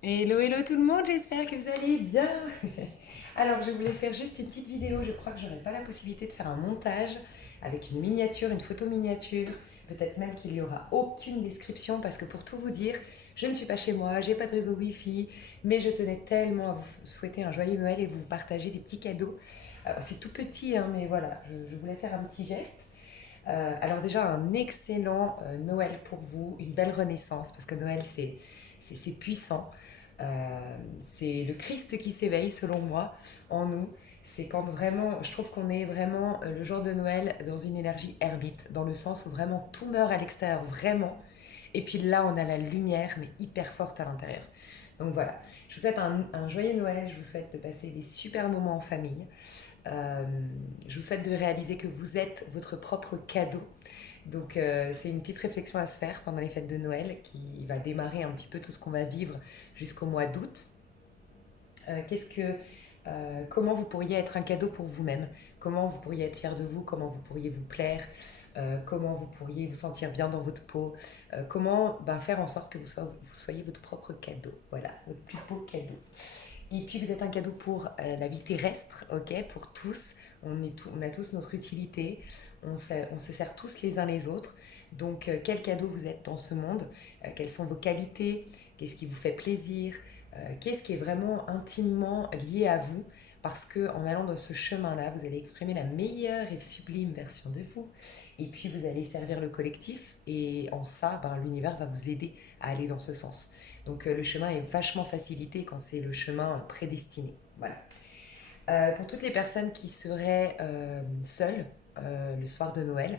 Hello, hello tout le monde, j'espère que vous allez bien. Alors, je voulais faire juste une petite vidéo. Je crois que j'aurais pas la possibilité de faire un montage avec une miniature, une photo miniature. Peut-être même qu'il n'y aura aucune description parce que pour tout vous dire, je ne suis pas chez moi, j'ai pas de réseau Wi-Fi, mais je tenais tellement à vous souhaiter un joyeux Noël et vous partager des petits cadeaux. C'est tout petit, hein, mais voilà, je voulais faire un petit geste. Alors déjà, un excellent Noël pour vous, une belle renaissance, parce que Noël, c'est puissant. C'est le Christ qui s'éveille, selon moi, en nous. C'est quand vraiment, je trouve qu'on est vraiment le jour de Noël dans une énergie herbite, dans le sens où vraiment tout meurt à l'extérieur, vraiment. Et puis là, on a la lumière, mais hyper forte à l'intérieur. Donc voilà, je vous souhaite un joyeux Noël, je vous souhaite de passer des super moments en famille. Euh, je vous souhaite de réaliser que vous êtes votre propre cadeau. Donc c'est une petite réflexion à se faire pendant les fêtes de Noël qui va démarrer un petit peu tout ce qu'on va vivre jusqu'au mois d'août. Comment vous pourriez être un cadeau pour vous-même? Comment vous pourriez être fier de vous? Comment vous pourriez vous plaire? Comment vous pourriez vous sentir bien dans votre peau? Comment faire en sorte que vous soyez votre propre cadeau? Voilà, votre plus beau cadeau. Et puis vous êtes un cadeau pour la vie terrestre, ok, pour tous. On a tous notre utilité, on se sert tous les uns les autres. Donc quel cadeau vous êtes dans ce monde? Quelles sont vos qualités? Qu'est-ce qui vous fait plaisir? Qu'est-ce qui est vraiment intimement lié à vous? Parce que en allant dans ce chemin-là, vous allez exprimer la meilleure et sublime version de vous. Et puis vous allez servir le collectif. Et en ça, l'univers va vous aider à aller dans ce sens. Donc le chemin est vachement facilité quand c'est le chemin prédestiné. Voilà. Pour toutes les personnes qui seraient seules le soir de Noël,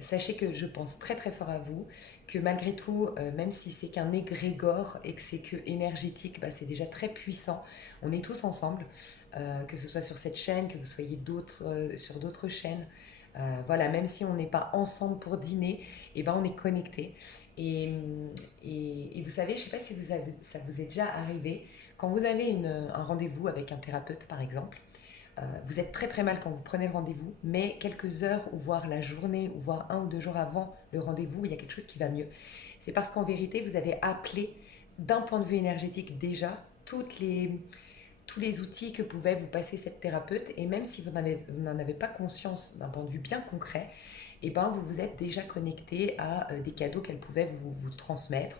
sachez que je pense très très fort à vous, que malgré tout, même si c'est qu'un égrégore et que c'est que énergétique, c'est déjà très puissant. On est tous ensemble, que ce soit sur cette chaîne, que vous soyez sur d'autres chaînes. Voilà, même si on n'est pas ensemble pour dîner, on est connectés. Et, et vous savez, je ne sais pas si ça vous est déjà arrivé, quand vous avez un rendez-vous avec un thérapeute par exemple, vous êtes très très mal quand vous prenez le rendez-vous, mais quelques heures ou voire la journée ou voire 1 ou 2 jours avant le rendez-vous, il y a quelque chose qui va mieux. C'est parce qu'en vérité, vous avez appelé d'un point de vue énergétique déjà tous les outils que pouvait vous passer cette thérapeute, et même si vous n'en avez pas conscience d'un point de vue bien concret, vous vous êtes déjà connecté à des cadeaux qu'elle pouvait vous transmettre,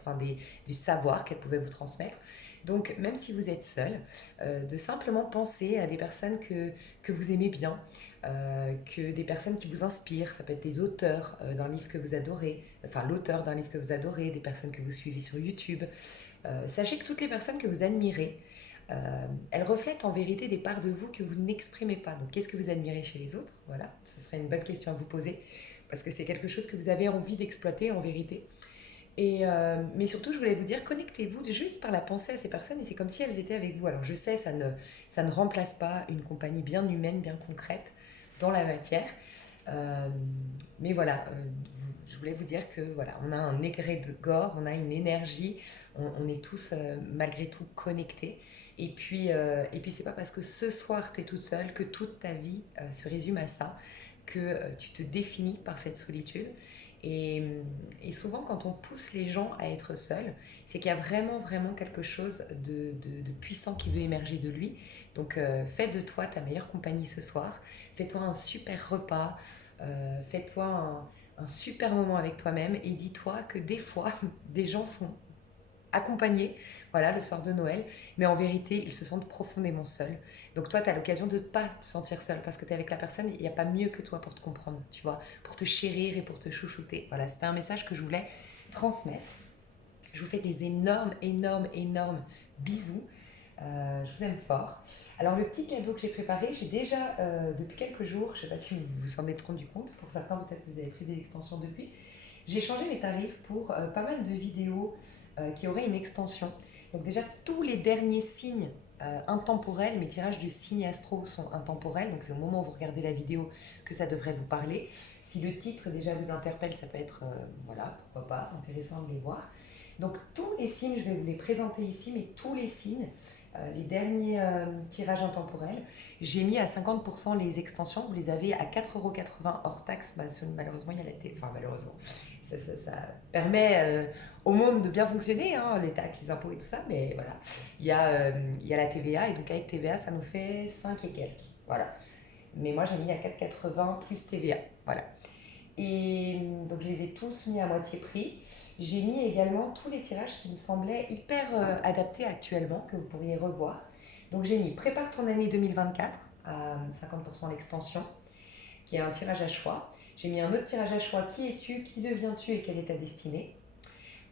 du savoir qu'elle pouvait vous transmettre. Donc même si vous êtes seul, de simplement penser à des personnes que vous aimez bien, que des personnes qui vous inspirent, ça peut être des auteurs d'un livre que vous adorez, enfin l'auteur d'un livre que vous adorez, des personnes que vous suivez sur YouTube. Sachez que toutes les personnes que vous admirez, elles reflètent en vérité des parts de vous que vous n'exprimez pas. Donc qu'est-ce que vous admirez chez les autres? Voilà, ce serait une bonne question à vous poser, parce que c'est quelque chose que vous avez envie d'exploiter en vérité. Mais surtout, je voulais vous dire, connectez-vous juste par la pensée à ces personnes et c'est comme si elles étaient avec vous. Alors je sais, ça ne remplace pas une compagnie bien humaine, bien concrète dans la matière. Euh, mais voilà, je voulais vous dire que voilà, on a un égrégore, on a une énergie, on est tous malgré tout connectés. Et puis c'est pas parce que ce soir tu es toute seule que toute ta vie se résume à ça, que tu te définis par cette solitude. Et, et souvent, quand on pousse les gens à être seuls, c'est qu'il y a vraiment, vraiment quelque chose de puissant qui veut émerger de lui. Donc, fais de toi ta meilleure compagnie ce soir. Fais-toi un super repas. Fais-toi un super moment avec toi-même. Et dis-toi que des fois, des gens sont accompagnés, voilà, le soir de Noël, mais en vérité, ils se sentent profondément seuls. Donc toi, tu as l'occasion de ne pas te sentir seul, parce que tu es avec la personne, il n'y a pas mieux que toi pour te comprendre, tu vois, pour te chérir et pour te chouchouter. Voilà, c'était un message que je voulais transmettre. Je vous fais des énormes, énormes, énormes bisous. Je vous aime fort. Alors le petit cadeau que j'ai préparé, j'ai déjà depuis quelques jours, je ne sais pas si vous vous en êtes rendu compte, pour certains peut-être que vous avez pris des extensions depuis, j'ai changé mes tarifs pour pas mal de vidéos qui auraient une extension. Donc déjà tous les derniers signes intemporels, mes tirages de signes astro sont intemporels, donc c'est au moment où vous regardez la vidéo que ça devrait vous parler. Si le titre déjà vous interpelle, ça peut être, voilà, pourquoi pas, intéressant de les voir. Donc tous les signes, je vais vous les présenter ici, mais tous les signes, les derniers tirages intemporels, j'ai mis à 50% les extensions, vous les avez à 4,80 € hors taxe, malheureusement il y a la enfin malheureusement, ça permet au monde de bien fonctionner, hein, les taxes, les impôts et tout ça, mais voilà. Il y a la TVA, et donc avec TVA, ça nous fait 5 et quelques. Voilà. Mais moi, j'ai mis à 4,80 plus TVA. Voilà. Et donc, je les ai tous mis à moitié prix. J'ai mis également tous les tirages qui me semblaient hyper adaptés actuellement, que vous pourriez revoir. Donc, j'ai mis Prépare ton année 2024 à 50% l'extension, qui est un tirage à choix. J'ai mis un autre tirage à choix, qui es-tu, qui deviens-tu et quelle est ta destinée.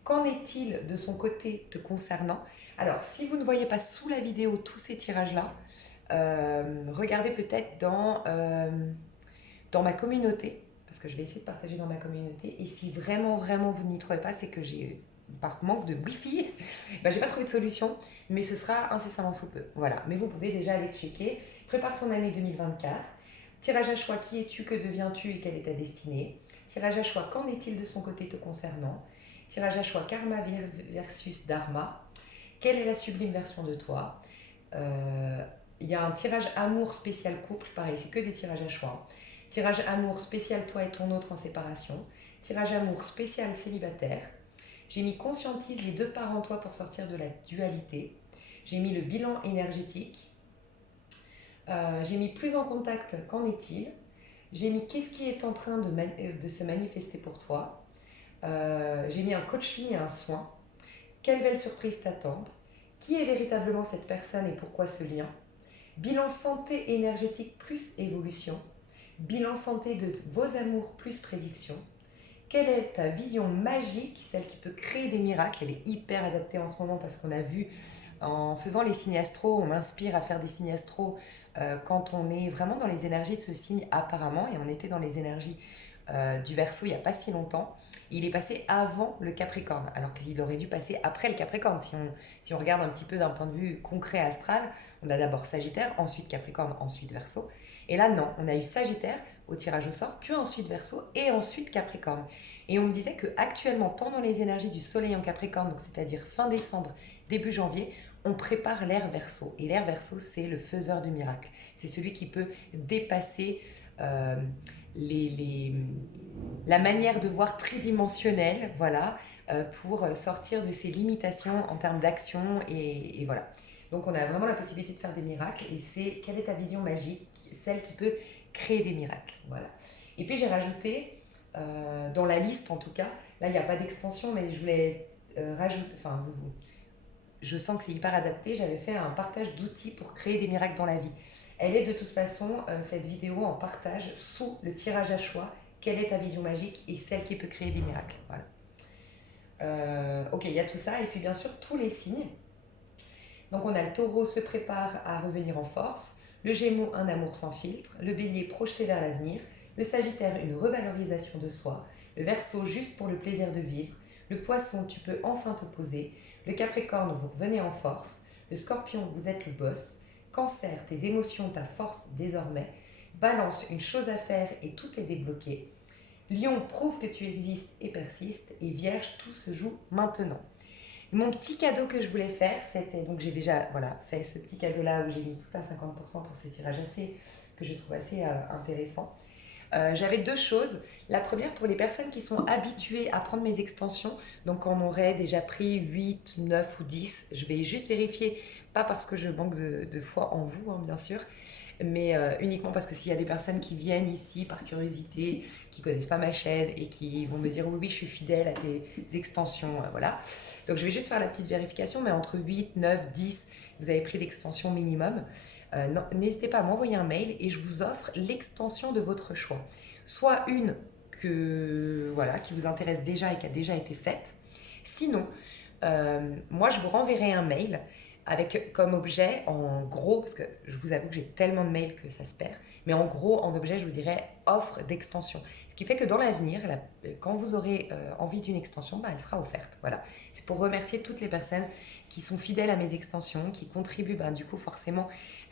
Qu'en est-il de son côté te concernant? Alors, si vous ne voyez pas sous la vidéo tous ces tirages-là, regardez peut-être dans ma communauté, parce que je vais essayer de partager dans ma communauté. Et si vraiment, vraiment vous n'y trouvez pas, c'est que j'ai, par manque de wifi, ben, j'ai pas trouvé de solution, mais ce sera incessamment sous peu. Voilà, mais vous pouvez déjà aller checker. Prépare ton année 2024. Tirage à choix, qui es-tu, que deviens-tu et quelle est ta destinée. Tirage à choix, qu'en est-il de son côté te concernant. Tirage à choix, karma versus dharma. Quelle est la sublime version de toi? Il y a un tirage amour spécial couple, pareil, c'est que des tirages à choix. Tirage amour spécial toi et ton autre en séparation. Tirage amour spécial célibataire. J'ai mis conscientise les deux parts en toi pour sortir de la dualité. J'ai mis le bilan énergétique. J'ai mis plus en contact, qu'en est-il? J'ai mis qu'est-ce qui est en train de se manifester pour toi. J'ai mis un coaching et un soin. Quelle belle surprise t'attendre? Qui est véritablement cette personne et pourquoi ce lien? Bilan santé énergétique plus évolution. Bilan santé de vos amours plus prédiction. Quelle est ta vision magique, celle qui peut créer des miracles? Elle est hyper adaptée en ce moment parce qu'on a vu en faisant les signes astro, on m'inspire à faire des signes astro quand on est vraiment dans les énergies de ce signe apparemment, et on était dans les énergies du Verseau il n'y a pas si longtemps. Il est passé avant le Capricorne, alors qu'il aurait dû passer après le Capricorne. Si on regarde un petit peu d'un point de vue concret astral, on a d'abord Sagittaire, ensuite Capricorne, ensuite Verseau. Et là, non, on a eu Sagittaire au tirage au sort, puis ensuite Verseau et ensuite Capricorne. Et on me disait que actuellement, pendant les énergies du Soleil en Capricorne, donc c'est-à-dire fin décembre, début janvier, on prépare l'ère Verseau. Et l'ère Verseau, c'est le faiseur du miracle. C'est celui qui peut dépasser euh, la manière de voir tridimensionnelle, voilà, pour sortir de ses limitations en termes d'action et voilà. Donc on a vraiment la possibilité de faire des miracles et c'est quelle est ta vision magique, celle qui peut créer des miracles, voilà. Et puis j'ai rajouté dans la liste en tout cas, là il n'y a pas d'extension mais je voulais rajouter, enfin je sens que c'est hyper adapté, j'avais fait un partage d'outils pour créer des miracles dans la vie. Elle est de toute façon, cette vidéo en partage sous le tirage à choix. Quelle est ta vision magique et celle qui peut créer des miracles, voilà. Ok, il y a tout ça et puis bien sûr tous les signes. Donc on a le taureau se prépare à revenir en force, le gémeaux un amour sans filtre, le bélier projeté vers l'avenir, le sagittaire une revalorisation de soi, le verseau juste pour le plaisir de vivre, le poisson tu peux enfin te poser, le capricorne vous revenez en force, le scorpion vous êtes le boss, cancer tes émotions ta force désormais, balance une chose à faire et tout est débloqué, lion prouve que tu existes et persistes et vierge tout se joue maintenant. Mon petit cadeau que je voulais faire, c'était, donc j'ai déjà voilà, fait ce petit cadeau-là où j'ai mis tout à 50% pour ces tirages que je trouve assez intéressant. J'avais deux choses. La première, pour les personnes qui sont habituées à prendre mes extensions, donc on aurait déjà pris 8, 9 ou 10, je vais juste vérifier, pas parce que je manque de foi en vous, hein, bien sûr, mais uniquement parce que s'il y a des personnes qui viennent ici par curiosité, qui connaissent pas ma chaîne et qui vont me dire oui, oui, je suis fidèle à tes extensions, voilà. Donc je vais juste faire la petite vérification, mais entre 8, 9, 10, vous avez pris l'extension minimum. N'hésitez pas à m'envoyer un mail et je vous offre l'extension de votre choix. Soit une voilà, qui vous intéresse déjà et qui a déjà été faite. Sinon, moi je vous renverrai un mail avec comme objet en gros, parce que je vous avoue que j'ai tellement de mails que ça se perd, mais en gros en objet je vous dirais offre d'extension. Ce qui fait que dans l'avenir, quand vous aurez envie d'une extension, bah, elle sera offerte. Voilà. C'est pour remercier toutes les personnes qui sont fidèles à mes extensions, qui contribuent, bah, du coup forcément,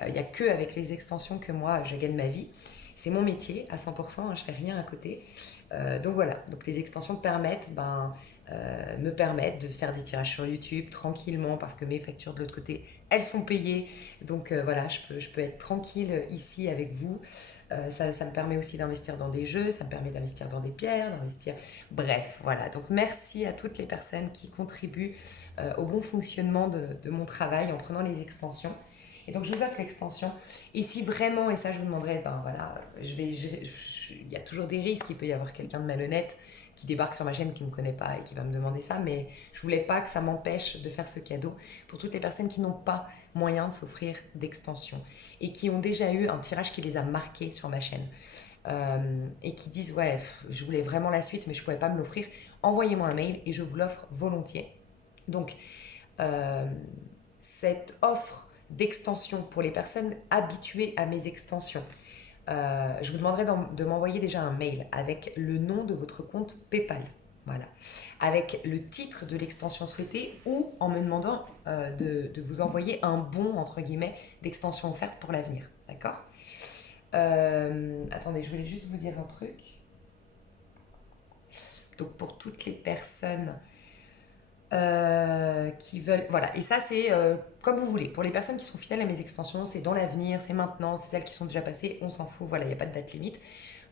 il n'y a que avec les extensions que moi je gagne ma vie. C'est mon métier à 100%, hein, je fais rien à côté. Donc voilà, donc les extensions me permettent de faire des tirages sur YouTube tranquillement parce que mes factures de l'autre côté, elles sont payées. Donc voilà, je peux être tranquille ici avec vous. Ça me permet aussi d'investir dans des jeux, ça me permet d'investir dans des pierres, d'investir... Bref, voilà. Donc merci à toutes les personnes qui contribuent au bon fonctionnement de mon travail en prenant les extensions. Et donc je vous offre l'extension. Et si vraiment, et ça je vous demanderai, ben voilà, il y a toujours des risques, il peut y avoir quelqu'un de malhonnête qui débarque sur ma chaîne qui ne me connaît pas et qui va me demander ça, mais je voulais pas que ça m'empêche de faire ce cadeau pour toutes les personnes qui n'ont pas moyen de s'offrir d'extension et qui ont déjà eu un tirage qui les a marqués sur ma chaîne. Et qui disent ouais, je voulais vraiment la suite mais je ne pouvais pas me l'offrir, envoyez-moi un mail et je vous l'offre volontiers. Donc cette offre d'extension pour les personnes habituées à mes extensions, je vous demanderai de m'envoyer déjà un mail avec le nom de votre compte PayPal, voilà, avec le titre de l'extension souhaitée ou en me demandant de vous envoyer un bon, entre guillemets, d'extension offerte pour l'avenir, d'accord? Attendez, je voulais juste vous dire un truc. Donc pour toutes les personnes qui veulent... Voilà, et ça c'est comme vous voulez. Pour les personnes qui sont fidèles à mes extensions, c'est dans l'avenir, c'est maintenant, c'est celles qui sont déjà passées, on s'en fout, voilà, il n'y a pas de date limite.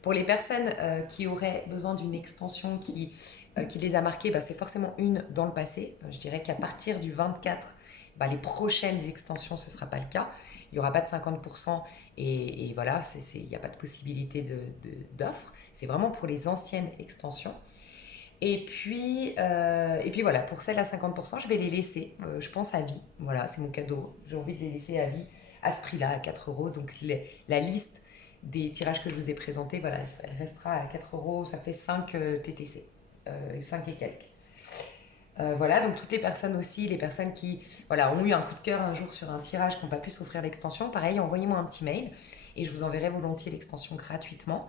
Pour les personnes qui auraient besoin d'une extension qui les a marquées, bah, c'est forcément une dans le passé. Je dirais qu'à partir du 24, bah, les prochaines extensions, ce ne sera pas le cas. Il n'y aura pas de 50% et voilà, il n'y a pas de possibilité d'offre. C'est vraiment pour les anciennes extensions. Et puis voilà, pour celles à 50%, je vais les laisser, je pense, à vie. Voilà, c'est mon cadeau. J'ai envie de les laisser à vie à ce prix-là, à 4 euros. Donc la liste des tirages que je vous ai présentés, voilà, elle restera à 4 euros. Ça fait 5 TTC, 5 et quelques. Voilà, donc toutes les personnes aussi, les personnes qui voilà, ont eu un coup de cœur un jour sur un tirage, qui n'ont pas pu s'offrir l'extension, pareil, envoyez-moi un petit mail et je vous enverrai volontiers l'extension gratuitement.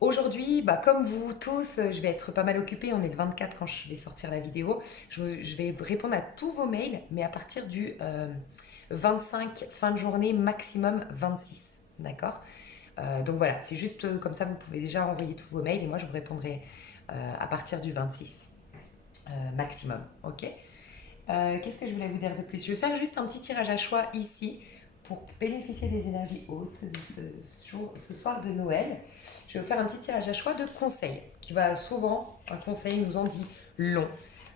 Aujourd'hui, bah, comme vous tous, je vais être pas mal occupée. On est le 24 quand je vais sortir la vidéo. Je vais répondre à tous vos mails, mais à partir du 25, fin de journée, maximum 26. D'accord? Donc voilà, c'est juste comme ça, vous pouvez déjà envoyer tous vos mails et moi je vous répondrai à partir du 26 maximum. Ok? Qu'est-ce que je voulais vous dire de plus? Je vais faire juste un petit tirage à choix ici pour bénéficier des énergies hautes de ce soir de Noël. Je vais vous faire un petit tirage à choix de conseils qui va souvent, un conseil nous en dit long,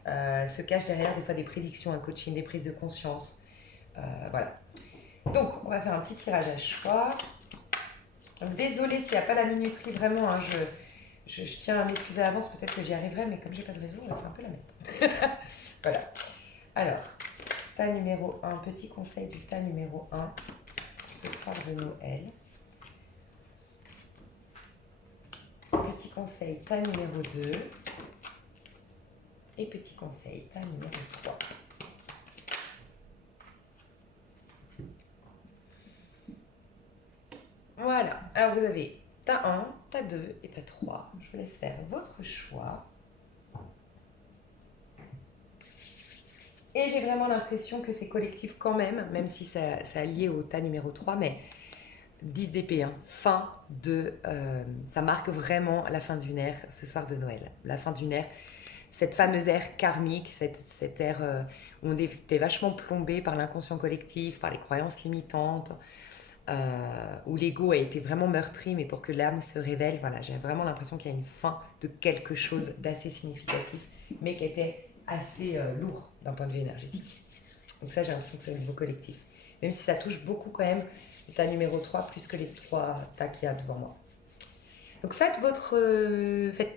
se cache derrière des fois des prédictions, un coaching, des prises de conscience. Voilà. Donc, on va faire un petit tirage à choix. Donc, désolée s'il n'y a pas la minuterie, vraiment, hein, je tiens à m'excuser à l'avance, peut-être que j'y arriverai, mais comme j'ai pas de réseau, c'est un peu la merde. Voilà. Alors, tas numéro 1, petit conseil du tas numéro 1, ce soir de Noël. Petit conseil, tas numéro 2. Et petit conseil, tas numéro 3. Voilà, alors vous avez tas 1, tas 2 et tas 3. Je vous laisse faire votre choix. Et j'ai vraiment l'impression que c'est collectif quand même si ça est lié au tas numéro 3, mais 10 d'épée, hein, fin de... ça marque vraiment la fin d'une ère ce soir de Noël. La fin d'une ère, cette fameuse ère karmique, cette ère où on était vachement plombé par l'inconscient collectif, par les croyances limitantes, où l'ego a été vraiment meurtri, mais pour que l'âme se révèle, voilà, j'ai vraiment l'impression qu'il y a une fin de quelque chose d'assez significatif, mais qui était assez lourd d'un point de vue énergétique. Donc ça, j'ai l'impression que c'est au niveau collectif. Même si ça touche beaucoup quand même le tas numéro 3, plus que les 3 tas qu'il y a devant moi. Donc faites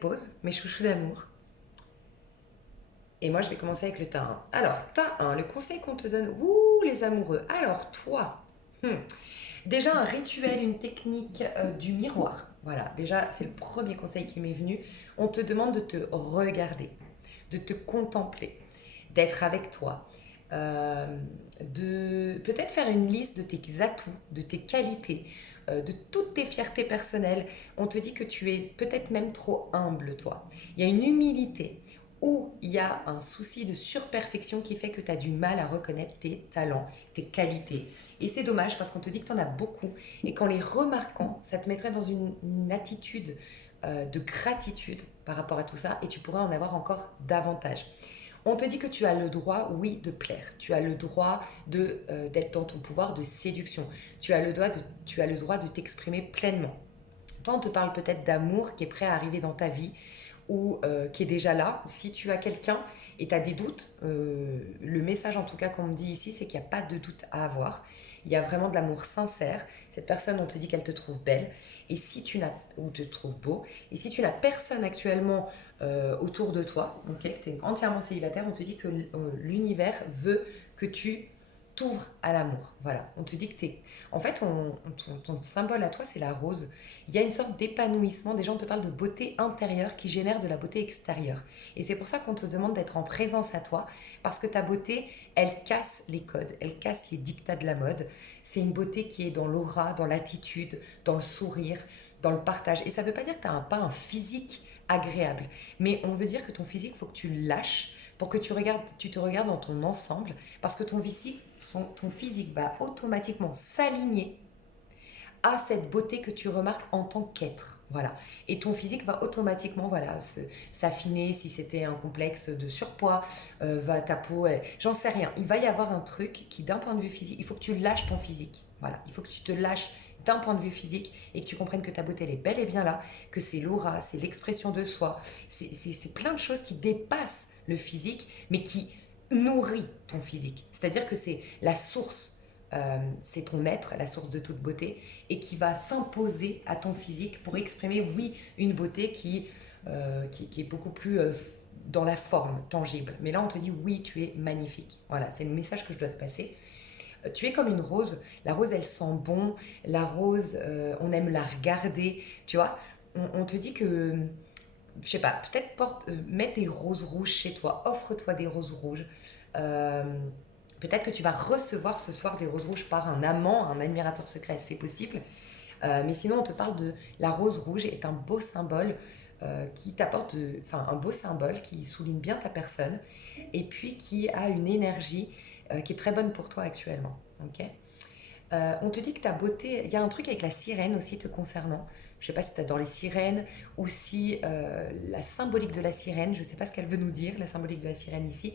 pause, mes chouchous d'amour. Et moi, je vais commencer avec le tas 1. Alors, tas 1, le conseil qu'on te donne, ouh, les amoureux. Alors, toi, déjà un rituel, une technique du miroir. Voilà, déjà, c'est le premier conseil qui m'est venu. On te demande de te regarder, de te contempler, d'être avec toi, de peut-être faire une liste de tes atouts, de tes qualités, de toutes tes fiertés personnelles. On te dit que tu es peut-être même trop humble, toi. Il y a une humilité ou il y a un souci de surperfection qui fait que tu as du mal à reconnaître tes talents, tes qualités. Et c'est dommage parce qu'on te dit que tu en as beaucoup et qu'en les remarquant, ça te mettrait dans une attitude de gratitude par rapport à tout ça et tu pourrais en avoir encore davantage. On te dit que tu as le droit, oui, de plaire. Tu as le droit d'être dans ton pouvoir de séduction. Tu as le droit de t'exprimer pleinement. Toi, on te parle peut-être d'amour qui est prêt à arriver dans ta vie ou qui est déjà là. Si tu as quelqu'un et tu as des doutes, le message en tout cas qu'on me dit ici, c'est qu'il n'y a pas de doute à avoir. Il y a vraiment de l'amour sincère. Cette personne, on te dit qu'elle te trouve belle et si tu n'as ou te trouve beau. Et si tu n'as personne actuellement autour de toi, ok, que tu es entièrement célibataire, on te dit que l'univers veut que tu t'ouvres à l'amour. Voilà, on te dit que tu es... En fait, ton symbole à toi, c'est la rose. Il y a une sorte d'épanouissement. Des gens te parlent de beauté intérieure qui génère de la beauté extérieure. Et c'est pour ça qu'on te demande d'être en présence à toi, parce que ta beauté, elle casse les codes, elle casse les dictats de la mode. C'est une beauté qui est dans l'aura, dans l'attitude, dans le sourire, dans le partage. Et ça ne veut pas dire que tu n'as pas un physique agréable, mais on veut dire que ton physique, il faut que tu le lâches pour que tu te regardes dans ton ensemble, parce que ton physique va automatiquement s'aligner à cette beauté que tu remarques en tant qu'être. Voilà. Et ton physique va automatiquement voilà, s'affiner si c'était un complexe de surpoids, ta peau, j'en sais rien. Il va y avoir un truc qui, d'un point de vue physique, il faut que tu lâches ton physique. Voilà. Il faut que tu te lâches d'un point de vue physique et que tu comprennes que ta beauté, elle est bel et bien là, que c'est l'aura, c'est l'expression de soi, c'est plein de choses qui dépassent le physique, mais qui nourrit ton physique. C'est-à-dire que c'est la source c'est ton être, la source de toute beauté, et qui va s'imposer à ton physique pour exprimer, oui, une beauté qui est beaucoup plus dans la forme, tangible. Mais là, on te dit, oui, tu es magnifique. Voilà, c'est le message que je dois te passer. Tu es comme une rose. La rose, elle sent bon. La rose, on aime la regarder. Tu vois, on te dit que, je sais pas, peut-être mets des roses rouges chez toi. Offre-toi des roses rouges. Euh, Peut-être que tu vas recevoir ce soir des roses rouges par un amant, un admirateur secret, c'est possible. Mais sinon, on te parle de la rose rouge est un beau symbole qui t'apporte, enfin un beau symbole qui souligne bien ta personne et puis qui a une énergie qui est très bonne pour toi actuellement. Ok. On te dit que ta beauté, il y a un truc avec la sirène aussi te concernant. Je ne sais pas si tu adores les sirènes ou si la symbolique de la sirène, je ne sais pas ce qu'elle veut nous dire, la symbolique de la sirène ici,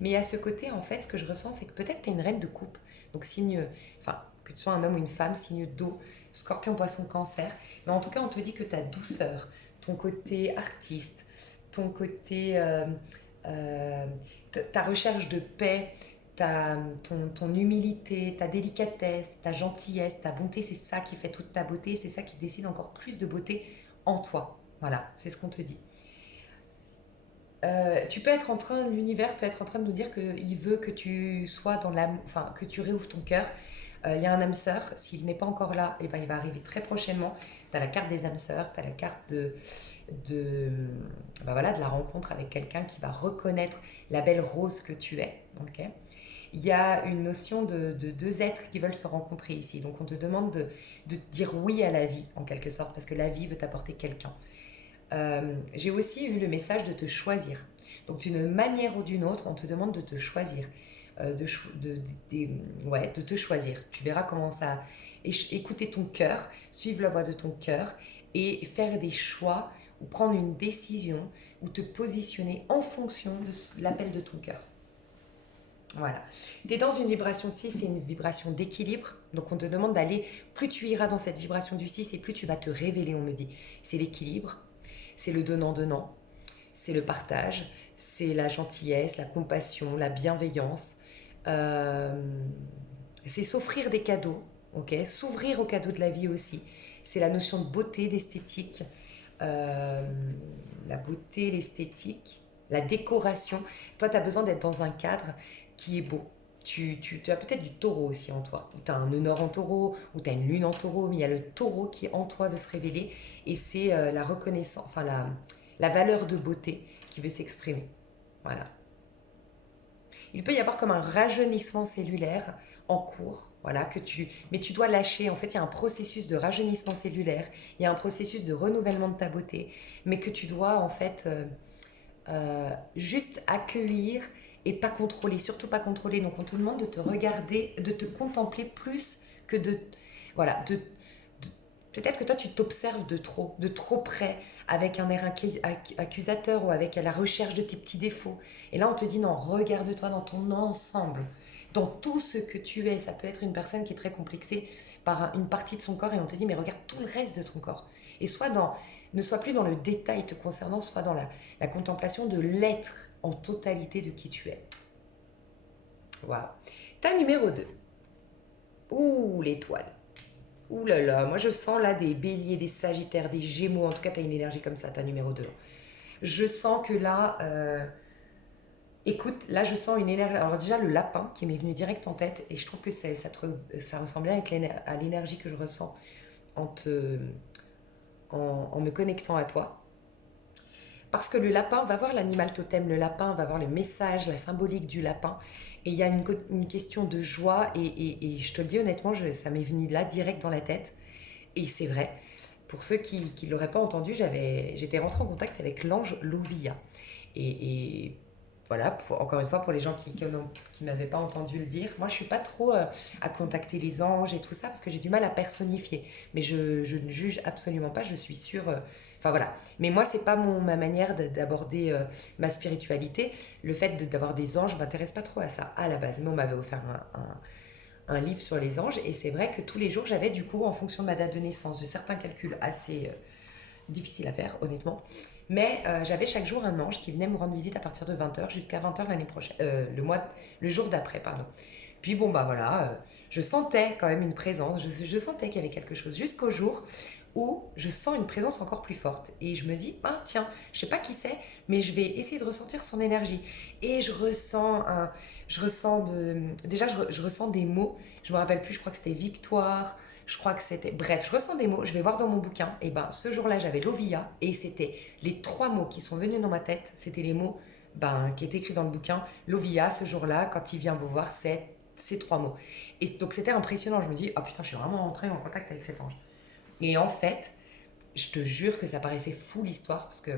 mais à ce côté, en fait, ce que je ressens, c'est que peut-être tu es une reine de coupe. Donc signe, enfin, que tu sois un homme ou une femme, signe d'eau, scorpion, poisson, cancer. Mais en tout cas, on te dit que ta douceur, ton côté artiste, ton côté, euh, ta recherche de paix, ton humilité, ta délicatesse, ta gentillesse, ta bonté, c'est ça qui fait toute ta beauté, c'est ça qui décide encore plus de beauté en toi. Voilà, c'est ce qu'on te dit. L'univers peut être en train de nous dire qu'il veut que tu sois dans la, enfin, que tu réouvres ton cœur. Il y a un âme sœur, s'il n'est pas encore là, eh ben, il va arriver très prochainement. Tu as la carte des âmes sœurs, tu as la carte de, ben voilà, de la rencontre avec quelqu'un qui va reconnaître la belle rose que tu es. Ok. Il y a une notion de deux êtres qui veulent se rencontrer ici. Donc on te demande de dire oui à la vie, en quelque sorte, parce que la vie veut t'apporter quelqu'un. J'ai aussi eu le message de te choisir. Donc d'une manière ou d'une autre, on te demande de te choisir. Ouais, de te choisir. Tu verras comment ça... Écouter ton cœur, suivre la voie de ton cœur et faire des choix ou prendre une décision ou te positionner en fonction de l'appel de ton cœur. Voilà. Tu es dans une vibration 6, c'est une vibration d'équilibre. Donc on te demande d'aller, plus tu iras dans cette vibration du 6 et plus tu vas te révéler, on me dit. C'est l'équilibre, c'est le donnant-donnant, c'est le partage, c'est la gentillesse, la compassion, la bienveillance. Euh, c'est s'offrir des cadeaux, ok, s'ouvrir aux cadeaux de la vie aussi. C'est la notion de beauté, d'esthétique, euh, la beauté, l'esthétique, la décoration. Toi, tu as besoin d'être dans un cadre qui est beau. Tu as peut-être du taureau aussi en toi, ou tu as un nœud nord en taureau, ou tu as une lune en taureau, mais il y a le taureau qui en toi veut se révéler, et c'est la reconnaissance, enfin la valeur de beauté qui veut s'exprimer. Voilà. Il peut y avoir comme un rajeunissement cellulaire en cours, voilà, mais tu dois lâcher. En fait, il y a un processus de rajeunissement cellulaire, il y a un processus de renouvellement de ta beauté, mais que tu dois en fait juste accueillir et pas contrôler, surtout pas contrôler. Donc on te demande de te regarder, de te contempler plus que de, voilà, Peut-être que toi, tu t'observes de trop près, avec un air accusateur ou avec la recherche de tes petits défauts. Et là, on te dit non, regarde-toi dans ton ensemble, dans tout ce que tu es. Ça peut être une personne qui est très complexée par une partie de son corps et on te dit mais regarde tout le reste de ton corps. Et ne sois plus dans le détail te concernant, sois dans la contemplation de l'être en totalité de qui tu es. Voilà. Ta numéro 2. Ouh, l'étoile. Ouh là là, moi je sens là des béliers, des sagittaires, des gémeaux. En tout cas, tu as une énergie comme ça, ta numéro 2. Je sens que là, écoute, là je sens une énergie. Alors déjà, le lapin qui m'est venu direct en tête, et je trouve que ça ressemble bien à l'énergie que je ressens en, te, en me connectant à toi. Parce que le lapin va voir l'animal totem, le lapin va voir le message, la symbolique du lapin. Et il y a une question de joie, et je te le dis honnêtement, ça m'est venu là direct dans la tête. Et c'est vrai, pour ceux qui ne l'auraient pas entendu, j'étais rentrée en contact avec l'ange Lovia. Et voilà, encore une fois, pour les gens qui ne m'avaient pas entendu le dire, moi je ne suis pas trop à contacter les anges et tout ça, parce que j'ai du mal à personnifier. Mais je ne juge absolument pas, je suis sûre. Enfin voilà. Mais moi, c'est pas ma manière d'aborder ma spiritualité. Le fait d'avoir des anges, je m'intéresse pas trop à ça à la base. Mais on m'avait offert un livre sur les anges, et c'est vrai que tous les jours, j'avais du coup, en fonction de ma date de naissance, de certains calculs assez difficiles à faire, honnêtement. Mais j'avais chaque jour un ange qui venait me rendre visite à partir de 20h jusqu'à 20h l'année prochaine, le jour d'après, pardon. Puis bon, bah voilà, je sentais quand même une présence, je sentais qu'il y avait quelque chose jusqu'au jour où je sens une présence encore plus forte. Et je me dis, ah tiens, je sais pas qui c'est, mais je vais essayer de ressentir son énergie. Et je ressens des mots, je me rappelle plus, je crois que c'était victoire, je crois que c'était, bref, je ressens des mots, je vais voir dans mon bouquin, et ben ce jour-là j'avais Lovia, et c'était les 3 mots qui sont venus dans ma tête, c'était les mots qui étaient écrits dans le bouquin. Lovia, ce jour-là, quand il vient vous voir, c'est ces 3 mots. Et donc c'était impressionnant, je me dis, ah putain, je suis vraiment entrée en contact avec cet ange. Et en fait, je te jure que ça paraissait fou l'histoire, parce que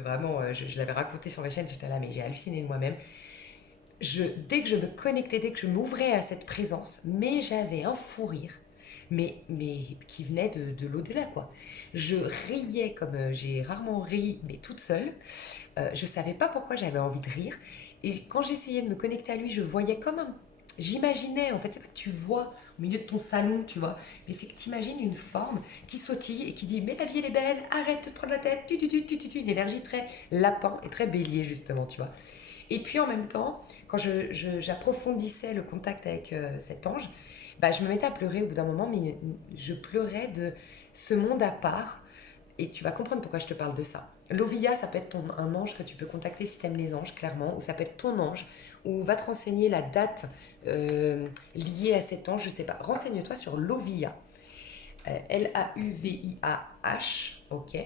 vraiment, je l'avais raconté sur ma chaîne, j'étais là, mais j'ai halluciné de moi-même. Dès que je me connectais, dès que je m'ouvrais à cette présence, mais j'avais un fou rire, mais qui venait de l'au-delà, quoi. Je riais comme j'ai rarement ri, mais toute seule. Je savais pas pourquoi j'avais envie de rire. Et quand j'essayais de me connecter à lui, je voyais comme un... J'imaginais, en fait, c'est pas que tu vois au milieu de ton salon, tu vois, mais c'est que tu imagines une forme qui sautille et qui dit mais ta vie elle est belle, arrête de te prendre la tête, une énergie très lapin et très bélier, justement, tu vois. Et puis en même temps, quand j'approfondissais le contact avec cet ange, bah, je me mettais à pleurer au bout d'un moment, mais je pleurais de ce monde à part. Et tu vas comprendre pourquoi je te parle de ça. L'Ovia, ça peut être un ange que tu peux contacter si tu aimes les anges, clairement, ou ça peut être ton ange, ou va te renseigner la date liée à cet ange, je sais pas. Renseigne-toi sur l'Ovia, Lauvih, ok.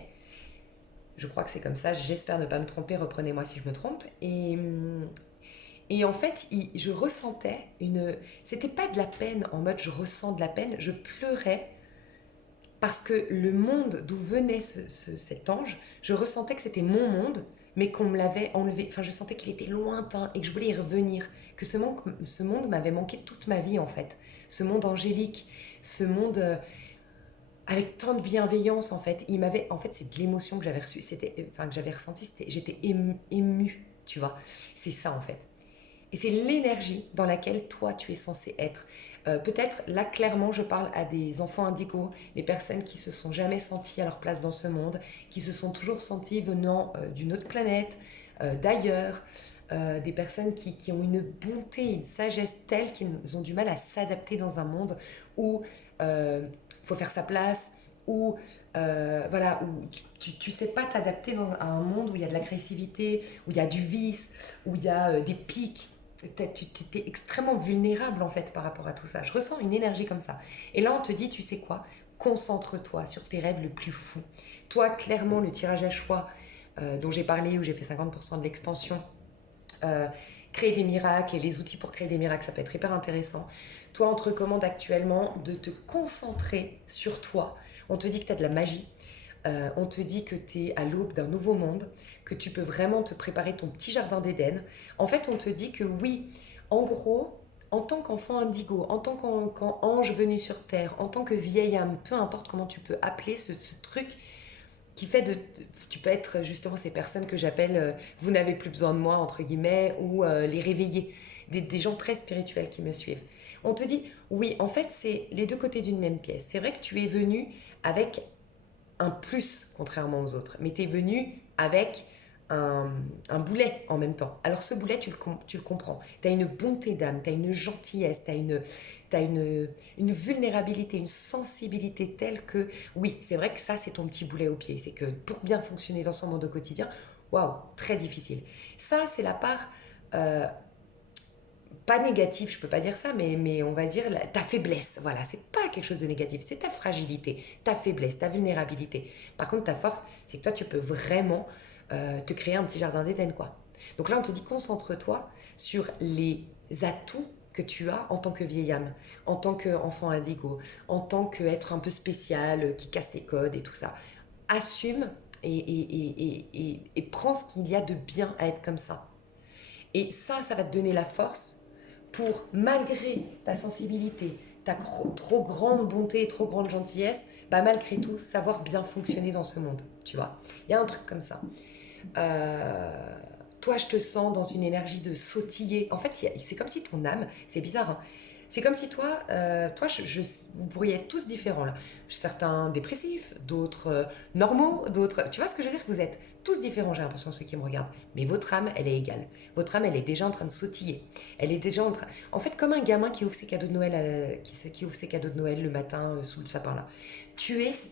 Je crois que c'est comme ça, j'espère ne pas me tromper, reprenez-moi si je me trompe. Et en fait, je ressentais une... C'était pas de la peine en mode je ressens de la peine, je pleurais parce que le monde d'où venait cet ange, je ressentais que c'était mon monde, mais qu'on me l'avait enlevé. Enfin, je sentais qu'il était lointain et que je voulais y revenir. Que ce monde m'avait manqué toute ma vie, en fait. Ce monde angélique, ce monde avec tant de bienveillance, en fait. En fait, c'est de l'émotion que j'avais reçue, que j'avais ressentie, j'étais émue, tu vois. C'est ça, en fait. Et c'est l'énergie dans laquelle toi, tu es censé être. Peut-être, là, clairement, je parle à des enfants indigos, les personnes qui se sont jamais senties à leur place dans ce monde, qui se sont toujours senties venant d'une autre planète, d'ailleurs, des personnes qui ont une bonté, une sagesse telle qu'ils ont du mal à s'adapter dans un monde où il faut faire sa place, où voilà, où tu sais pas t'adapter à un monde où il y a de l'agressivité, où il y a du vice, où il y a des pics. Tu es extrêmement vulnérable en fait par rapport à tout ça. Je ressens une énergie comme ça. Et là, on te dit, tu sais quoi? Concentre-toi sur tes rêves les plus fous. Toi, clairement, le tirage à choix dont j'ai parlé, où j'ai fait 50% de l'extension, euh, créer des miracles et les outils pour créer des miracles, ça peut être hyper intéressant. Toi, on te recommande actuellement de te concentrer sur toi. On te dit que tu as de la magie. On te dit que tu es à l'aube d'un nouveau monde, que tu peux vraiment te préparer ton petit jardin d'Éden. En fait, on te dit que oui, en gros, en tant qu'enfant indigo, en tant qu'ange venu sur Terre, en tant que vieille âme, peu importe comment tu peux appeler ce truc qui fait tu peux être justement ces personnes que j'appelle vous n'avez plus besoin de moi, entre guillemets, ou les réveillés, des gens très spirituels qui me suivent. On te dit, oui, en fait, c'est les deux côtés d'une même pièce. C'est vrai que tu es venu avec un plus, contrairement aux autres, mais tu es venu avec un boulet en même temps. Alors ce boulet, tu le comprends. Tu as une bonté d'âme, tu as une gentillesse, t'as une vulnérabilité, une sensibilité telle que, oui, c'est vrai que ça, c'est ton petit boulet au pied. C'est que pour bien fonctionner dans son monde au quotidien, waouh, très difficile. Ça, c'est la part pas négatif, je peux pas dire ça, mais on va dire ta faiblesse. Voilà, c'est pas quelque chose de négatif, c'est ta fragilité, ta faiblesse, ta vulnérabilité. Par contre, ta force, c'est que toi, tu peux vraiment te créer un petit jardin d'Éden, quoi. Donc là, on te dit concentre-toi sur les atouts que tu as en tant que vieille âme, en tant qu'enfant indigo, en tant qu'être un peu spécial, qui casse tes codes et tout ça. Assume et prends ce qu'il y a de bien à être comme ça. Et ça va te donner la force pour, malgré ta sensibilité, ta trop grande bonté et trop grande gentillesse, bah malgré tout, savoir bien fonctionner dans ce monde, tu vois. Il y a un truc comme ça. Toi, je te sens dans une énergie de sautiller. En fait, c'est comme si ton âme, c'est bizarre, hein, c'est comme si toi, vous pourriez être tous différents là. Certains dépressifs, d'autres normaux, d'autres. Tu vois ce que je veux dire? Vous êtes tous différents, j'ai l'impression, ceux qui me regardent. Mais votre âme, elle est égale. Votre âme, elle est déjà en train de sautiller. Elle est déjà en train. En fait, comme un gamin qui ouvre ses cadeaux de Noël, qui ouvre ses cadeaux de Noël le matin sous le sapin là.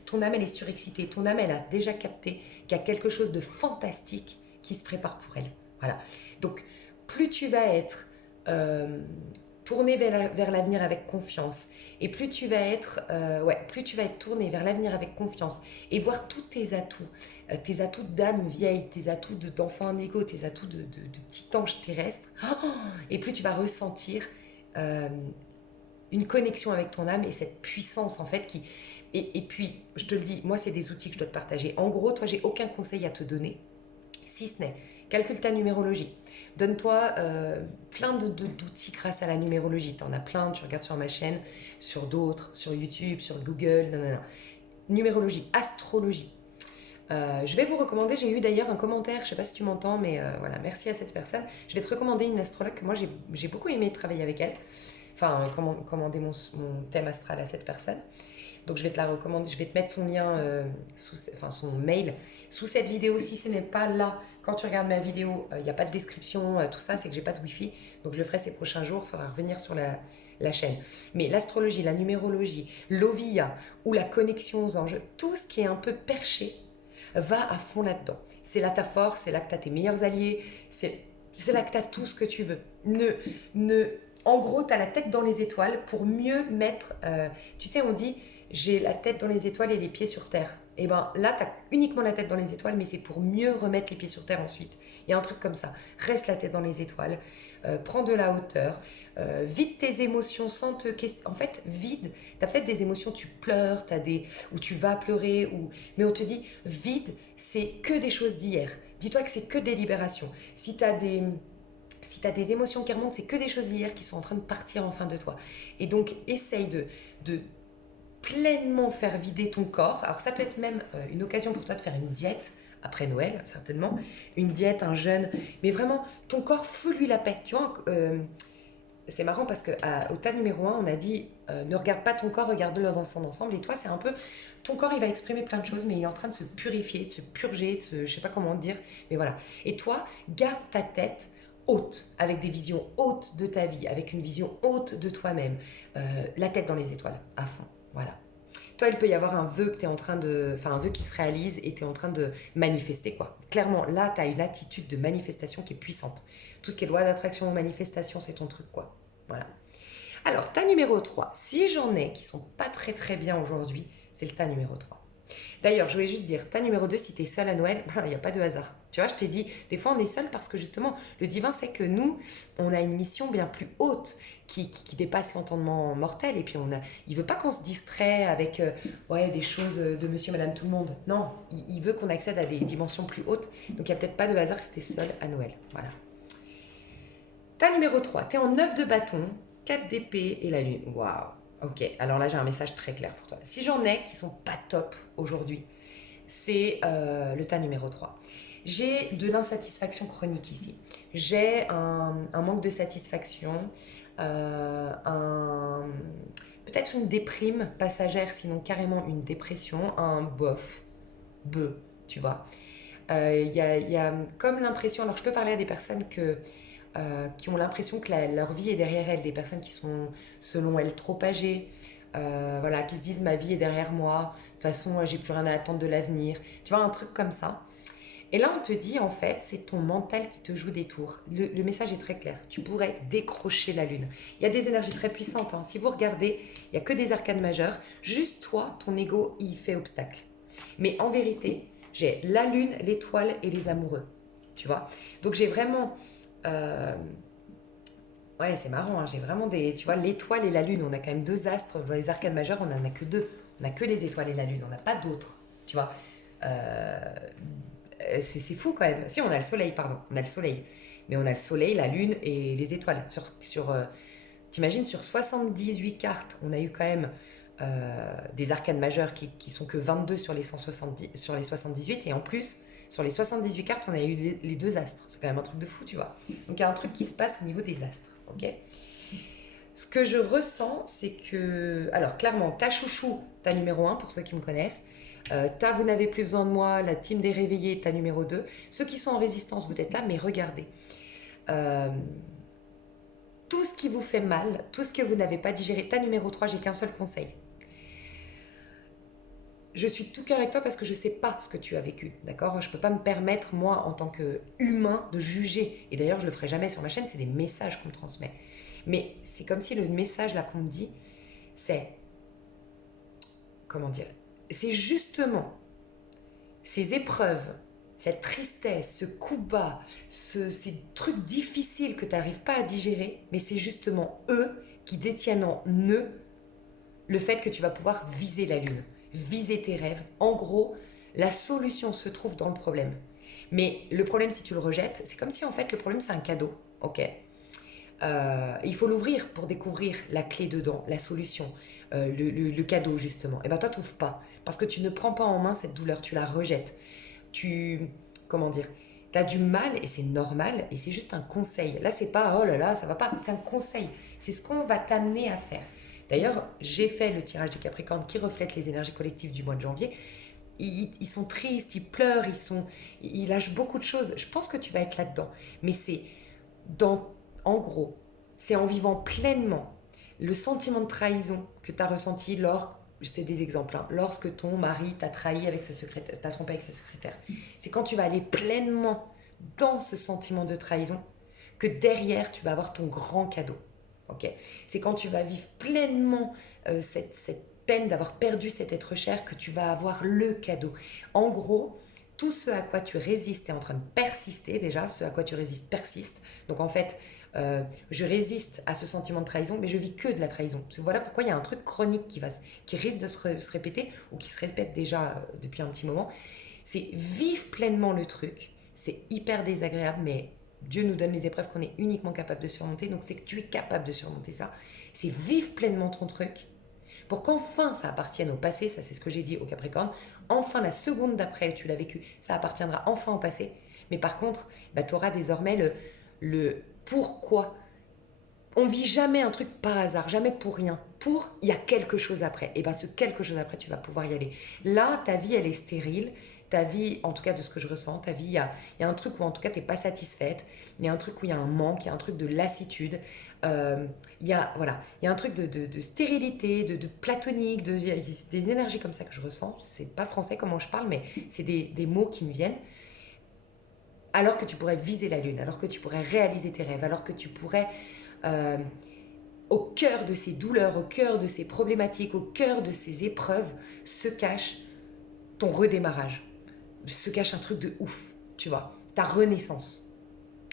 Ton âme, elle est surexcitée. Ton âme, elle a déjà capté qu'il y a quelque chose de fantastique qui se prépare pour elle. Voilà. Donc, plus tu vas être tourné vers l'avenir avec confiance. Et plus tu vas être, plus tu vas être tourné vers l'avenir avec confiance et voir tous tes atouts d'âme vieille, tes atouts d'enfant indigo, tes atouts de petit ange terrestre, et plus tu vas ressentir euh, une connexion avec ton âme et cette puissance en fait qui... Et puis, je te le dis, moi, c'est des outils que je dois te partager. En gros, toi, j'ai aucun conseil à te donner, si ce n'est calcule ta numérologie. Donne-toi plein d'outils grâce à la numérologie. Tu en as plein, tu regardes sur ma chaîne, sur d'autres, sur YouTube, sur Google. Non, non, non. Numérologie, astrologie. Je vais vous recommander, j'ai eu d'ailleurs un commentaire, je ne sais pas si tu m'entends, mais voilà, merci à cette personne. Je vais te recommander une astrologue que moi j'ai beaucoup aimé travailler avec elle. Enfin, commander mon thème astral à cette personne. Donc je vais te la recommander, je vais te mettre son lien, son mail sous cette vidéo. Si ce n'est pas là, quand tu regardes ma vidéo, il n'y a pas de description, tout ça, c'est que j'ai pas de wifi. Donc je le ferai ces prochains jours, il faudra revenir sur la chaîne. Mais l'astrologie, la numérologie, l'ovia ou la connexion aux anges, tout ce qui est un peu perché, va à fond là-dedans. C'est là ta force, c'est là que tu as tes meilleurs alliés, c'est là que tu as tout ce que tu veux. En gros, tu as la tête dans les étoiles pour mieux mettre... tu sais, on dit j'ai la tête dans les étoiles et les pieds sur terre. Et ben là, tu as uniquement la tête dans les étoiles, mais c'est pour mieux remettre les pieds sur terre ensuite. Il y a un truc comme ça. Reste la tête dans les étoiles, prends de la hauteur, vide tes émotions sans te... En fait, vide. Tu as peut-être des émotions, tu pleures, ou tu vas pleurer, mais on te dit, vide, c'est que des choses d'hier. Dis-toi que c'est que des libérations. Si tu as des émotions qui remontent, c'est que des choses d'hier qui sont en train de partir en fin de toi. Et donc, essaye de pleinement faire vider ton corps. Alors ça peut être même une occasion pour toi de faire une diète, après Noël certainement, une diète, un jeûne, mais vraiment, ton corps, fous-lui la paix. Tu vois, c'est marrant parce qu'au tas numéro 1, on a dit ne regarde pas ton corps, regarde-le dans son ensemble. Et toi, c'est un peu, ton corps, il va exprimer plein de choses, mais il est en train de se purifier, de se purger, je sais pas comment te dire, mais voilà. Et toi, garde ta tête haute, avec des visions hautes de ta vie, avec une vision haute de toi-même, la tête dans les étoiles, à fond. Voilà. Toi, il peut y avoir un vœu que tu es en train de... Enfin, un vœu qui se réalise et tu es en train de manifester, quoi. Clairement, là, tu as une attitude de manifestation qui est puissante. Tout ce qui est loi d'attraction, manifestation, c'est ton truc, quoi. Voilà. Alors, tas numéro 3. Si j'en ai qui sont pas très très bien aujourd'hui, c'est le tas numéro 3. D'ailleurs, je voulais juste dire, tas numéro 2, si tu es seul à Noël, il n'y a pas de hasard. Tu vois, je t'ai dit, des fois on est seul parce que justement, le divin sait que nous, on a une mission bien plus haute qui dépasse l'entendement mortel. Et puis, il veut pas qu'on se distrait avec des choses de monsieur, madame, tout le monde. Non, il veut qu'on accède à des dimensions plus hautes. Donc, il n'y a peut-être pas de hasard si tu es seul à Noël. Voilà. Tas numéro 3, tu es en 9 de bâton. 4 d'épée et la lune. Waouh. Ok, alors là j'ai un message très clair pour toi. Si j'en ai qui sont pas top aujourd'hui, c'est le tas numéro 3. J'ai de l'insatisfaction chronique ici. J'ai un manque de satisfaction, peut-être une déprime passagère, sinon carrément une dépression, un bof, bœuf, tu vois. Il y a comme l'impression, alors je peux parler à des personnes qui ont l'impression que leur vie est derrière elles, des personnes qui sont selon elles trop âgées, voilà, qui se disent ma vie est derrière moi, de toute façon j'ai plus rien à attendre de l'avenir, tu vois, un truc comme ça. Et là on te dit en fait c'est ton mental qui te joue des tours. Le message est très clair, tu pourrais décrocher la lune. Il y a des énergies très puissantes, hein. Si vous regardez, il n'y a que des arcanes majeures, juste toi, ton ego, il fait obstacle. Mais en vérité, j'ai la lune, l'étoile et les amoureux, tu vois. Donc j'ai vraiment... euh, Ouais, c'est marrant, hein, j'ai vraiment des... Tu vois, l'étoile et la lune, on a quand même deux astres. Dans les arcanes majeures, on n'en a que deux. On n'a que les étoiles et la lune, on n'a pas d'autres. Tu vois. Euh, c'est fou quand même. Si, on a le soleil, pardon. On a le soleil. Mais on a le soleil, la lune et les étoiles. T'imagines, sur 78 cartes, on a eu quand même des arcanes majeures qui sont que 22 sur les 170, sur les 78. Et en plus, sur les 78 cartes, on a eu les deux astres. C'est quand même un truc de fou, tu vois. Donc il y a un truc qui se passe au niveau des astres. Ok. Ce que je ressens, c'est que... Alors, clairement, ta chouchou, ta numéro un pour ceux qui me connaissent. Ta Vous n'avez plus besoin de moi, la team des réveillés, ta numéro 2. Ceux qui sont en résistance, vous êtes là, mais regardez. Euh, tout ce qui vous fait mal, tout ce que vous n'avez pas digéré, ta numéro 3, j'ai qu'un seul conseil. Je suis tout cœur avec toi parce que je ne sais pas ce que tu as vécu, d'accord? Je ne peux pas me permettre, moi, en tant qu'humain, de juger. Et d'ailleurs, je ne le ferai jamais sur ma chaîne, c'est des messages qu'on me transmet. Mais c'est comme si le message là qu'on me dit, c'est, comment dire, c'est justement ces épreuves, cette tristesse, ce coup bas, ces trucs difficiles que tu n'arrives pas à digérer, mais c'est justement eux qui détiennent en eux le fait que tu vas pouvoir viser la lune, viser tes rêves. En gros, la solution se trouve dans le problème. Mais le problème, si tu le rejettes, c'est comme si en fait le problème c'est un cadeau, ok? Il faut l'ouvrir pour découvrir la clé dedans, la solution, le cadeau justement. Et ben toi, tu n'ouvres pas parce que tu ne prends pas en main cette douleur, tu la rejettes. Tu, comment dire, tu as du mal et c'est normal et c'est juste un conseil. Là, c'est pas oh là là, ça va pas, c'est un conseil. C'est ce qu'on va t'amener à faire. D'ailleurs, j'ai fait le tirage des Capricornes qui reflète les énergies collectives du mois de janvier. Ils sont tristes, ils pleurent, ils lâchent beaucoup de choses. Je pense que tu vas être là-dedans. Mais c'est dans, en gros, c'est en vivant pleinement le sentiment de trahison que tu as ressenti c'est des exemples, hein, lorsque ton mari t'a trahi avec sa secrétaire, t'a trompé avec sa secrétaire. C'est quand tu vas aller pleinement dans ce sentiment de trahison que derrière tu vas avoir ton grand cadeau. Ok. C'est quand tu vas vivre pleinement cette peine d'avoir perdu cet être cher que tu vas avoir le cadeau. En gros, tout ce à quoi tu résistes est en train de persister déjà, ce à quoi tu résistes persiste. Donc en fait, je résiste à ce sentiment de trahison, mais je vis que de la trahison. Voilà pourquoi il y a un truc chronique qui risque de se répéter, ou qui se répète déjà depuis un petit moment. C'est vivre pleinement le truc. C'est hyper désagréable, mais Dieu nous donne les épreuves qu'on est uniquement capable de surmonter. Donc c'est que tu es capable de surmonter ça. C'est vivre pleinement ton truc pour qu'enfin ça appartienne au passé. Ça, c'est ce que j'ai dit au Capricorne. Enfin, la seconde d'après, tu l'as vécu, ça appartiendra enfin au passé. Mais par contre, bah, tu auras désormais le pourquoi. On vit jamais un truc par hasard, jamais pour rien. Il y a quelque chose après. Et bien ce quelque chose après, tu vas pouvoir y aller. Là, ta vie, elle est stérile. Ta vie, en tout cas de ce que je ressens, ta vie, il y a un truc où en tout cas, tu n'es pas satisfaite. Il y a un truc où il y a un manque, il y a un truc de lassitude. Voilà, il y a un truc de stérilité, de platonique, il y a des énergies comme ça que je ressens. C'est pas français comment je parle, mais c'est des mots qui me viennent. Alors que tu pourrais viser la lune, alors que tu pourrais réaliser tes rêves, alors que tu pourrais euh, au cœur de ces douleurs, au cœur de ces problématiques, au cœur de ces épreuves, se cache ton redémarrage. Se cache un truc de ouf, tu vois, ta renaissance.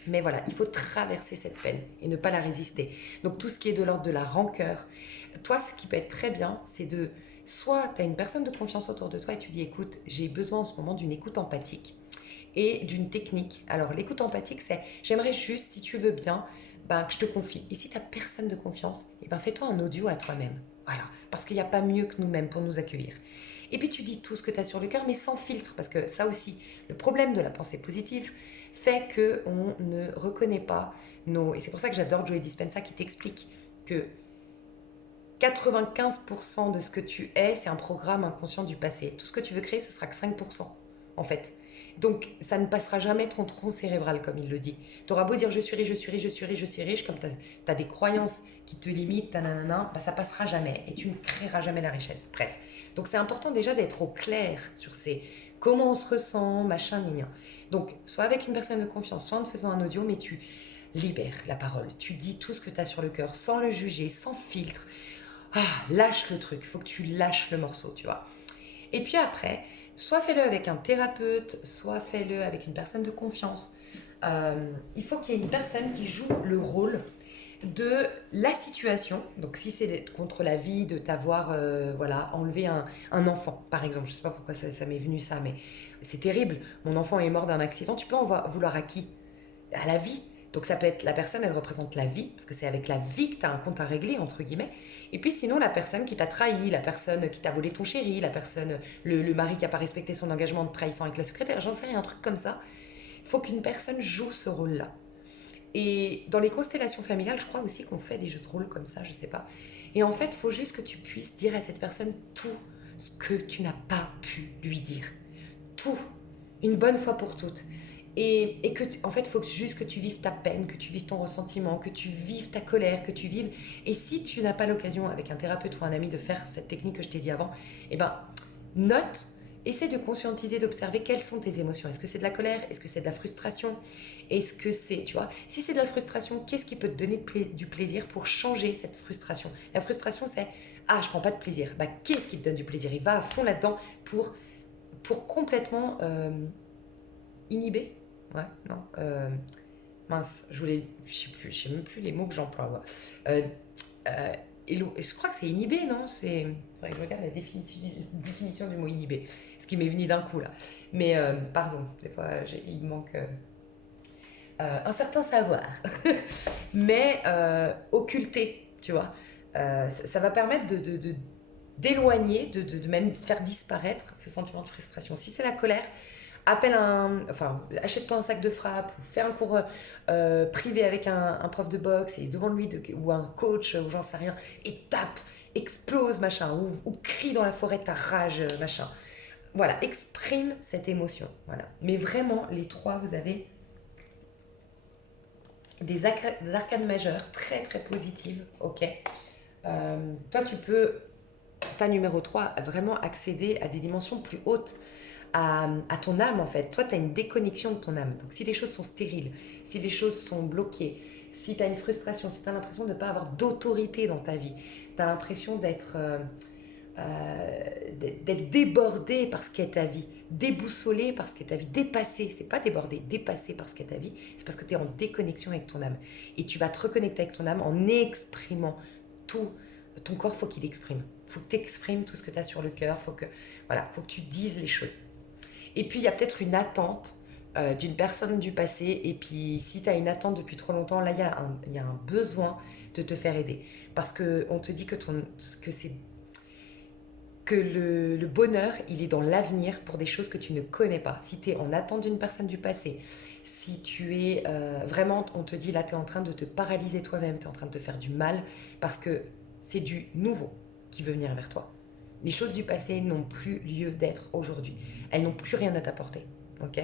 Mais voilà, il faut traverser cette peine et ne pas la résister. Donc tout ce qui est de l'ordre de la rancœur, toi, ce qui peut être très bien, c'est de... Soit tu as une personne de confiance autour de toi et tu dis, écoute, j'ai besoin en ce moment d'une écoute empathique et d'une technique. Alors l'écoute empathique, c'est, j'aimerais juste, si tu veux bien, ben, que je te confie. Et si tu n'as personne de confiance, eh ben, fais-toi un audio à toi-même. Voilà, parce qu'il n'y a pas mieux que nous-mêmes pour nous accueillir. Et puis tu dis tout ce que tu as sur le cœur, mais sans filtre, parce que ça aussi, le problème de la pensée positive fait qu'on ne reconnaît pas nos... Et c'est pour ça que j'adore Joe Dispenza qui t'explique que 95% de ce que tu es, c'est un programme inconscient du passé. Tout ce que tu veux créer, ce sera que 5%, en fait. Donc, ça ne passera jamais ton tronc cérébral, comme il le dit. Tu auras beau dire je suis riche, je suis riche, je suis riche, je suis riche, comme tu as des croyances qui te limitent, bah, ça passera jamais et tu ne créeras jamais la richesse. Bref. Donc, c'est important déjà d'être au clair sur ces comment on se ressent, machin, gna. Donc, soit avec une personne de confiance, soit en te faisant un audio, mais tu libères la parole. Tu dis tout ce que tu as sur le cœur sans le juger, sans filtre. Lâche le truc, il faut que tu lâches le morceau, tu vois. Et puis après, soit fais-le avec un thérapeute, soit fais-le avec une personne de confiance. Il faut qu'il y ait une personne qui joue le rôle de la situation. Donc si c'est contre la vie de t'avoir enlevé un enfant, par exemple. Je ne sais pas pourquoi ça m'est venu ça, mais c'est terrible. Mon enfant est mort d'un accident. Tu peux en vouloir à qui? À la vie. Donc ça peut être la personne, elle représente la vie, parce que c'est avec la vie que tu as un compte à régler, entre guillemets. Et puis sinon, la personne qui t'a trahi, la personne qui t'a volé ton chéri, la personne, le mari qui n'a pas respecté son engagement de trahison avec la secrétaire, j'en sais rien, un truc comme ça. Il faut qu'une personne joue ce rôle-là. Et dans les constellations familiales, je crois aussi qu'on fait des jeux de rôle comme ça, je sais pas. Et en fait, il faut juste que tu puisses dire à cette personne tout ce que tu n'as pas pu lui dire. Tout. Une bonne fois pour toutes. Et que, en fait, il faut juste que tu vives ta peine, que tu vives ton ressentiment, que tu vives ta colère, que tu vives... Et si tu n'as pas l'occasion avec un thérapeute ou un ami de faire cette technique que je t'ai dit avant, eh ben, note, essaie de conscientiser, d'observer quelles sont tes émotions. Est-ce que c'est de la colère? Est-ce que c'est de la frustration? Est-ce que c'est, tu vois, si c'est de la frustration, qu'est-ce qui peut te donner du plaisir pour changer cette frustration? La frustration, c'est, je prends pas de plaisir. Bah, qu'est-ce qui te donne du plaisir? Il va à fond là-dedans pour complètement inhiber. Ouais, non. Mince, je sais même plus les mots que j'emploie. Ouais. Je crois que c'est inhibé, non? Faudrait que je regarde la définition du mot inhibé. Ce qui m'est venu d'un coup, là. Mais, pardon, des fois, il manque un certain savoir. Mais occulter, tu vois. Ça va permettre d'éloigner, de même faire disparaître ce sentiment de frustration. Si c'est la colère, achète-toi un sac de frappe ou fais un cours privé avec un prof de boxe et demande-lui ou un coach ou j'en sais rien et tape, explose machin ou crie dans la forêt ta rage machin. Voilà, exprime cette émotion. Voilà. Mais vraiment, les trois, vous avez des arcanes majeures très très positives, ok. Toi, tu peux, ta numéro 3, vraiment accéder à des dimensions plus hautes. À ton âme en fait. Toi, tu as une déconnexion de ton âme. Donc si les choses sont stériles, si les choses sont bloquées, si tu as une frustration, si tu as l'impression de ne pas avoir d'autorité dans ta vie, tu as l'impression d'être débordé par ce qu'est ta vie, déboussolé par ce qu'est ta vie, dépassé, c'est pas débordé, dépassé par ce qu'est ta vie, c'est parce que tu es en déconnexion avec ton âme. Et tu vas te reconnecter avec ton âme en exprimant tout. Ton corps, faut qu'il exprime. Faut que tu exprimes tout ce que tu as sur le cœur, faut que tu dises les choses. Et puis, il y a peut-être une attente d'une personne du passé. Et puis, si tu as une attente depuis trop longtemps, là, il y a un besoin de te faire aider. Parce qu'on te dit que le bonheur, il est dans l'avenir pour des choses que tu ne connais pas. Si tu es en attente d'une personne du passé, si tu es vraiment, on te dit là, tu es en train de te paralyser toi-même, tu es en train de te faire du mal, parce que c'est du nouveau qui veut venir vers toi. Les choses du passé n'ont plus lieu d'être aujourd'hui. Elles n'ont plus rien à t'apporter. Ok?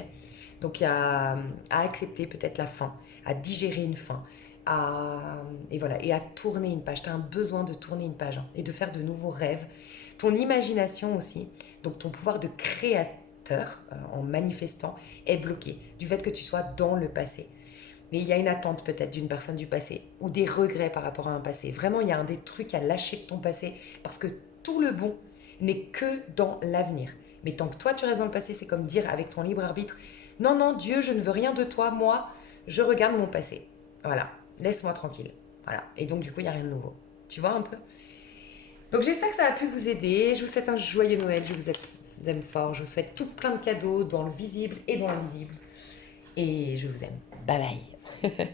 Donc il y a à accepter peut-être la fin, à digérer une fin, et à tourner une page. Tu as un besoin de tourner une page et de faire de nouveaux rêves. Ton imagination aussi, donc ton pouvoir de créateur en manifestant, est bloqué du fait que tu sois dans le passé. Et il y a une attente peut-être d'une personne du passé ou des regrets par rapport à un passé. Vraiment, il y a des trucs à lâcher de ton passé parce que tout le bon n'est que dans l'avenir. Mais tant que toi, tu restes dans le passé, c'est comme dire avec ton libre arbitre, non, non, Dieu, je ne veux rien de toi, moi, je regarde mon passé. Voilà, laisse-moi tranquille. Voilà, et donc du coup, il n'y a rien de nouveau. Tu vois un peu? Donc j'espère que ça a pu vous aider. Je vous souhaite un joyeux Noël, vous aime fort. Je vous souhaite tout plein de cadeaux dans le visible et dans l'invisible. Et je vous aime. Bye bye.